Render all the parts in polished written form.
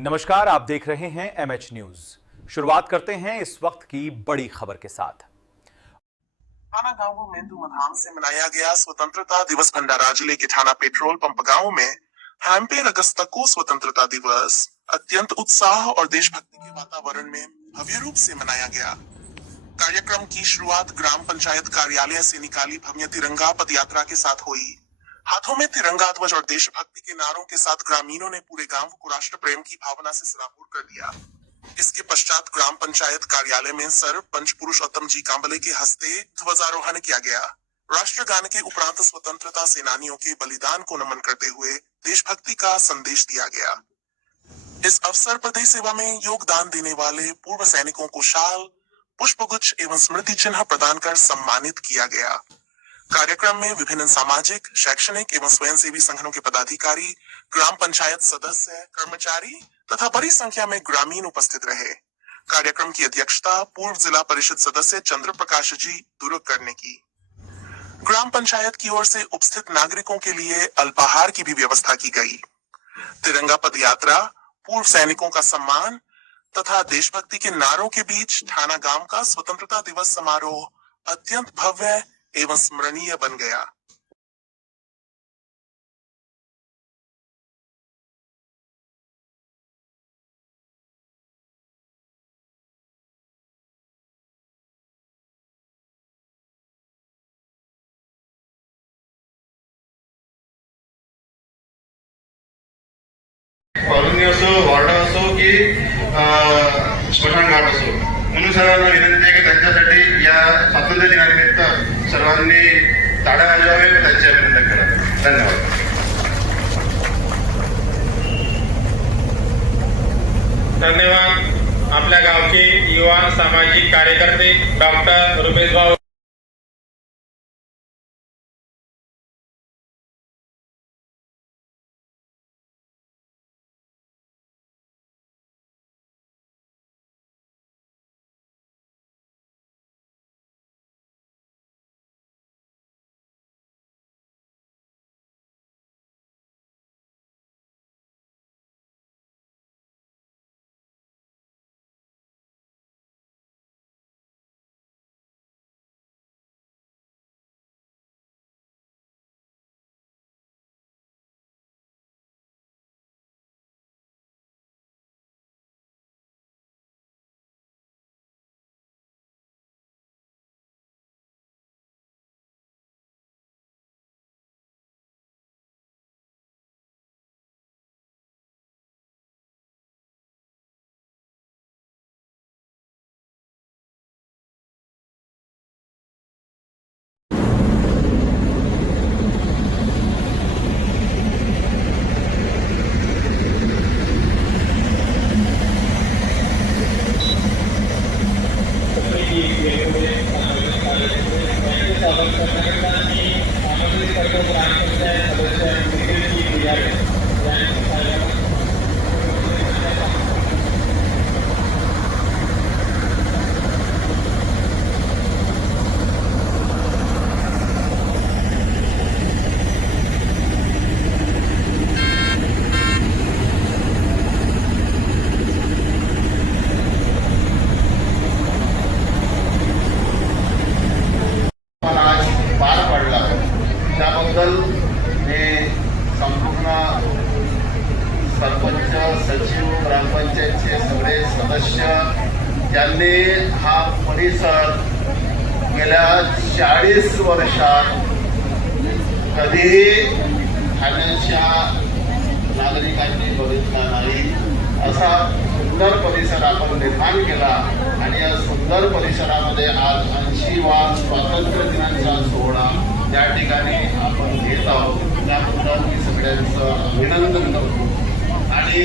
नमस्कार, आप देख रहे हैं एमएच न्यूज। शुरुआत करते हैं इस वक्त की बड़ी खबर के साथ। थाना गांव में धूमधाम से मनाया गया स्वतंत्रता दिवस। भंडारा जिले के थाना पेट्रोल पंप गांव में हैम्पेर अगस्त को स्वतंत्रता दिवस अत्यंत उत्साह और देशभक्ति के वातावरण में भव्य रूप से मनाया गया। कार्यक्रम की शुरुआत ग्राम पंचायत कार्यालय से निकाली भव्य तिरंगा पद यात्रा के साथ हुई। हाथों में तिरंगा ध्वज और देशभक्ति के नारों के साथ ग्रामीणों ने पूरे गांव को राष्ट्र प्रेम की भावना से सराबोर कर दिया। इसके पश्चात ग्राम पंचायत कार्यालय में सरपंच पुरुषोत्तम जी कांबले के हस्ते ध्वजारोहण किया गया। राष्ट्रगान के उपरांत स्वतंत्रता सेनानियों के बलिदान को नमन करते हुए देशभक्ति का संदेश दिया गया। इस अवसर पर देश सेवा में योगदान देने वाले पूर्व सैनिकों को शाल, पुष्पगुच्छ एवं स्मृति चिन्ह प्रदान कर सम्मानित किया गया। कार्यक्रम में विभिन्न सामाजिक, शैक्षणिक एवं स्वयंसेवी संगठनों के पदाधिकारी, ग्राम पंचायत सदस्य, कर्मचारी तथा बड़ी संख्या में ग्रामीण उपस्थित रहे। कार्यक्रम की अध्यक्षता पूर्व जिला परिषद सदस्य चंद्र प्रकाश जी दुर्ग ने की। ग्राम पंचायत की ओर से उपस्थित नागरिकों के लिए अल्पाहार की भी व्यवस्था की गई। तिरंगा पद यात्रा, पूर्व सैनिकों का सम्मान तथा देशभक्ति के नारों के बीच थाना गांव का स्वतंत्रता दिवस समारोह अत्यंत भव्य एवं स्मरणीय बन गया। कॉलनी असो, वॉर्ड असो की स्मशानघाट असो, म्हणून सर्वांना विनंती आहे की त्यांच्यासाठी या स्वातंत्र्य दिनानिमित्त सर्वांनी टाळ्या वाजवावे व त्यांचे अभिनंदन करावे। धन्यवाद। धन्यवाद। आपल्या गावचे युवा सामाजिक कार्यकर्ते डॉक्टर रुपेश भाऊ सरपंच, सचिव, ग्रामपंचायतचे सगळे सदस्य ज्यांनी हा परिसर गेल्या 40 वर्षात कधीही ठाण्याच्या नागरिकांनी बघितला नाही असा सुंदर परिसर आपण निर्माण केला आणि या सुंदर परिसरामध्ये आज 80वा स्वातंत्र्य दिनाचा सोहळा या ठिकाणी आपण घेत आहोत। त्याबद्दल मी सगळ्यांचं अभिनंदन करतो आणि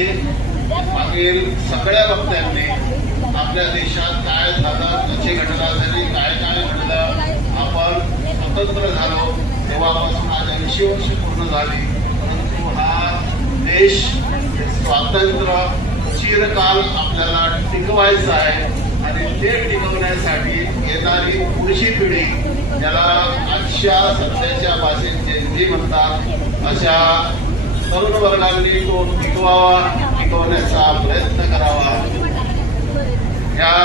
मागील सगळ्या वक्त्यांनी आपल्या देशात काय झालं, कशी घटना झाली, काय काय घडलं, आपण स्वतंत्र झालो तेव्हापासून आज 80 वर्ष पूर्ण झाली, परंतु हा देश स्वातंत्र्य चिरकाल आपल्याला टिकवायचं आहे आणि ते टिकवण्यासाठी येणारी पुढची पिढी, ज्याला आजच्या सध्याच्या भाषेत जे म्हणतात, अशा तरुण वर्गांनी तो टिकवावा टिकवण्याचा प्रयत्न करावा, या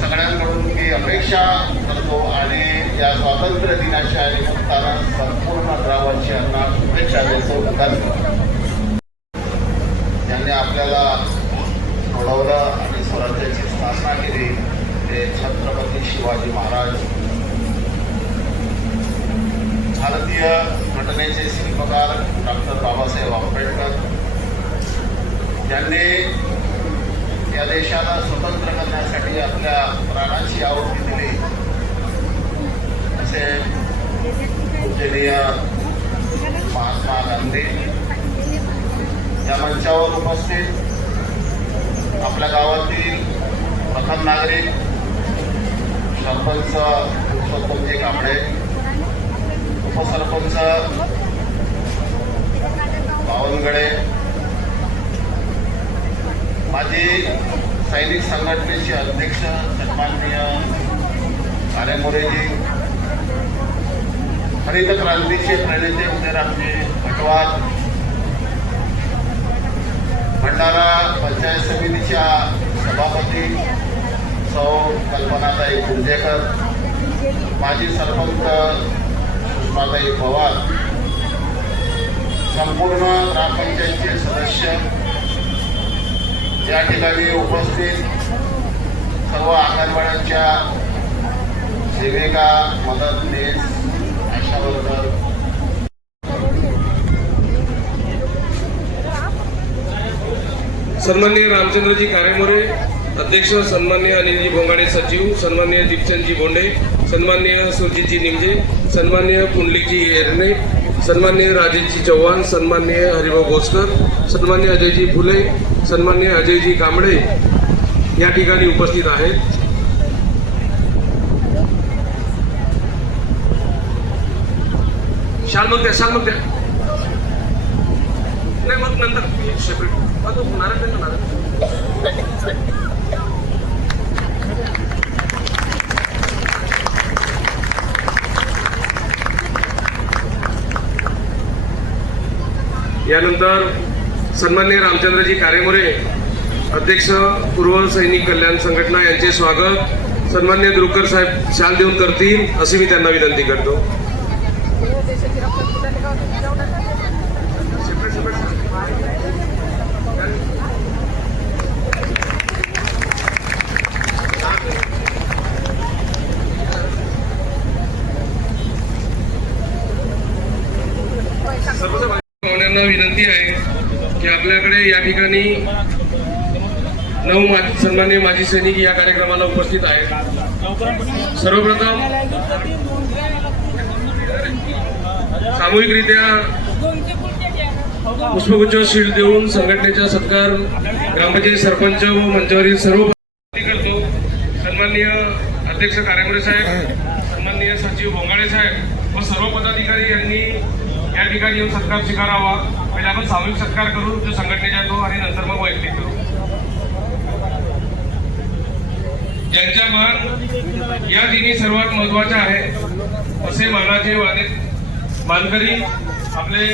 सगळ्यांकडून मी अपेक्षा करतो आणि या स्वातंत्र्य दिनाच्या निमित्तानं संपूर्ण गावाची यांना शुभेच्छा देतो. त्यांनी आपल्याला घडवलं आणि स्वराज्याची स्थापना केली ते छत्रपती शिवाजी महाराज, भारतीय घटनेचे शिल्पकार डॉक्टर बाबासाहेब आंबेडकर, ज्यांनी या देशाला स्वतंत्र करण्यासाठी आपल्या प्राणाची आहुती दिली, असे पूजनीय महात्मा गांधी या मंचावर उपस्थित आपल्या गावातील प्रथम नागरिक सरपंच पुरुषोत्तमजी कांबळे, उपसरपंच बावनगडे, माजी सैनिक संघटनेचे अध्यक्ष सन्माननीय कारेमोरेजी, हरित क्रांतीचे प्रणेते उदयरामजी भटवार, भंडारा पंचायत समितीच्या सभापती सौ कल्पनाताई गुंजेकर, माजी सरपंच सुषमाताई पवार, संपूर्ण ग्रामपंचायतचे सदस्य, या ठिकाणी उपस्थित सर्व अंगणवाड्यांच्या सेविका, मदतनीस, आशा वर्कर, सन्माननीय रामचंद्रजी कारेमोरे अध्यक्ष, सन्माननीय अनिलजी भोंगाडे सचिव, सन्माननीय दीपचंदजी बोंडे, सन्माननीय सुरजीतजी निमजे, सन्माननीय पुंडलिकजी एरणे, सन्माननीय राजेशजी चव्हाण, सन्माननीय हरिभाऊ भोसकर, सन्माननीय अजयजी फुले, सन्माननीय अजयजी कांबळे या ठिकाणी उपस्थित आहेत. शाल मग द्या नाही, मग नंतर सेपरेट यानंतर सन्माननीय रामचंद्रजी कारेमोरे अध्यक्ष पूर्व सैनिक कल्याण संघटना यांचे स्वागत सन्माननीय द्रुकर साहेब शाल देऊन करतील अशी मी त्यांना विनंती करतो. सर्व विनंती आहे की आपल्याकडे या ठिकाणी 9 सन्माननीय माजी सैनिक या कार्यक्रमाला उपस्थित आहेत. सर्वप्रथम सामूहिकरित्या पुष्पगुच्छ शील्ड देऊन संघटनेचा सत्कार ग्रामपंचायत सरपंच व मंचावरील सर्व करतो. सन्माननीय अध्यक्ष कारेमोरे साहेब, सन्माननीय सचिव भोंगाडे साहेब व सर्व पदाधिकारी यांनी या ठिकाणी येऊन सत्कार स्वीकारावा. पहिले आपण सामूहिक सत्कार करू, जो संघटनेचा तो, आणि नंतर मग वैयक्तिक करू. ज्यांचा मान या दिनी सर्वात महत्वाचा आहे असे मानाचे मानकरी आपले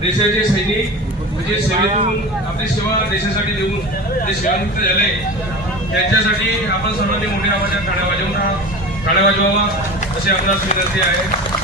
देशाचे सैनिक, म्हणजे सेवेतून आपली सेवा देशासाठी देऊन जे सेवानिवृत्त झाले त्यांच्यासाठी आपण सर्वांनी मोठ्या आवाजात टाळ्या वाजवावा अशी आपणास विनंती आहे.